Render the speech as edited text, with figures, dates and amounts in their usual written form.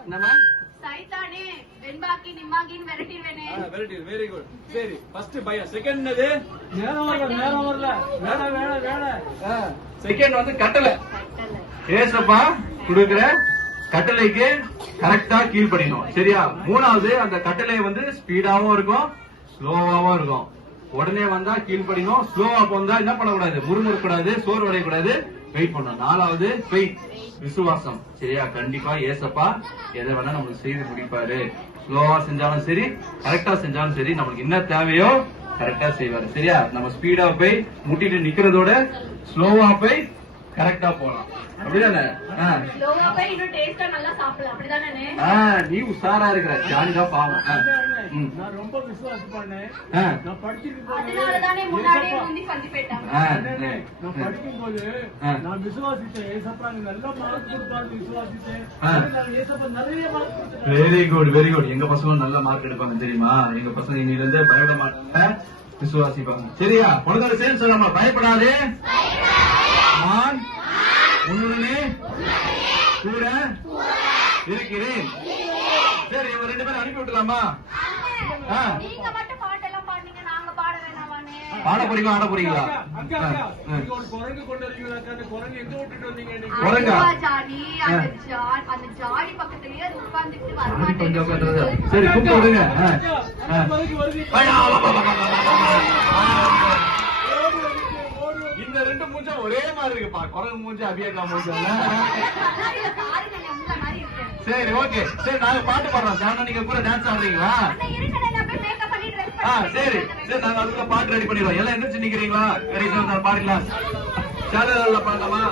என்னமா சைத்தானே வெண்பாக்கி நிம்மாங்கின்னு விரட்டிடுவேனே. Very good. சரி ஃபர்ஸ்ட் பையா. செகண்ட் என்னது? நேரம் வரல வேணா. செகண்ட் வந்து கட்டளை. ஏசப்பா கொடுக்கிற கட்டளைக்கு கரெக்டா கீழ்ப்படியணும். சரியா? மூணாவது அந்த கட்டளை வந்து ஸ்பீடாவும் இருக்கும் ஸ்லோவாவும் இருக்கும். உடனே வந்தா கீழ்ப்படியணும். ஸ்லோவா வந்தா என்ன பண்ணக்கூடாது? முறுமுறுக்கூடாது, சோறு அடையக்கூடாது, வெயிட் பண்ணணும். நாலாவது ஃபெய்த், விசுவாசம். சரியா? கண்டிப்பா ஏசப்பா எதை வேணா நம்மளுக்கு செய்து முடிப்பாரு. ஸ்லோவா செஞ்சாலும் சரி, கரெக்டா செஞ்சாலும் சரி, நம்மளுக்கு என்ன தேவையோ கரெக்டா செய்வாரு. சரியா? நம்ம ஸ்பீடா போய் முட்டிட்டு நிக்கிறதோட ஸ்லோவா போய் கரெக்டா போலாம். அப்படிதானே? ஸ்லோவா போய் இன்னும் டேஸ்டா நல்லா சாப்பிடலாம். அப்படிதானே? நீ உஷாரா இருக்கிற. ஜாலிதான் பாவம். நான் ரொம்ப விசுவாசப்பட்டேன். நான் படிச்சிருக்கும் அதனாலதானே முன்னாடியே முந்தி பந்தி போயிட்டாங்க. நான் படிக்கும் போது நான் விசுவாசித்தேன். ஏசப்பா நல்ல மார்க் கொடுப்பாரு விசுவாசித்தேன். ஏசப்பா நிறைய மார்க் கொடுத்தாரு. Very good. எங்க பசங்களும் நல்ல மார்க் எடுப்பாங்க தெரியுமா? எங்க பசங்க இன்னில இருந்து பயப்பட மாட்டாங்க, விசுவாசிப்பாங்க. சரியா? பொழுது சேர்ந்து சொல்லாம பயப்படாதே, உன்னுடனே கூட இருக்கிறேன். சரி, இவங்க 2 பேரும் அனுப்பி விட்டுலாமா? நீங்க மட்டும் பாட்டெல்லாம் பாடுனீங்க, நாங்க பாட வேணாமானே? பாட போறீங்களா, ஆட போறீங்களா? அக்கா நீங்க ஒரு குரங்கு கொண்டு வரீங்களா? அந்த குரங்கு எங்க விட்டுட்டு வந்தீங்க நீங்க? குரங்கா? ஜாடி அந்த ஜாடி பக்கத்துலயே உட்கார்ந்துட்டு கொஞ்சம் உட்கார்ந்து. வரமாட்டேன். சரி, கூப்பிட்டு விடுங்க. இந்த 2 மூஞ்சா ஒரே மாதிரி இருக்குப்பா. குரங்கு மூஞ்சா, அபியக்கா மூஞ்சா. சரி, ஓகே. சரி, நாங்க பாட்டு பாடுறோம். சார் நீங்க கூட டான்ஸ் ஆடுறீங்களா? சரி, நாங்க அதுக்குள்ள பாட்டு ரெடி பண்ணிடுவோம். எல்லாம் எந்திரிச்சு நிக்கிறீங்களா? பாடலாம். சேனல்ல பாடலாமா?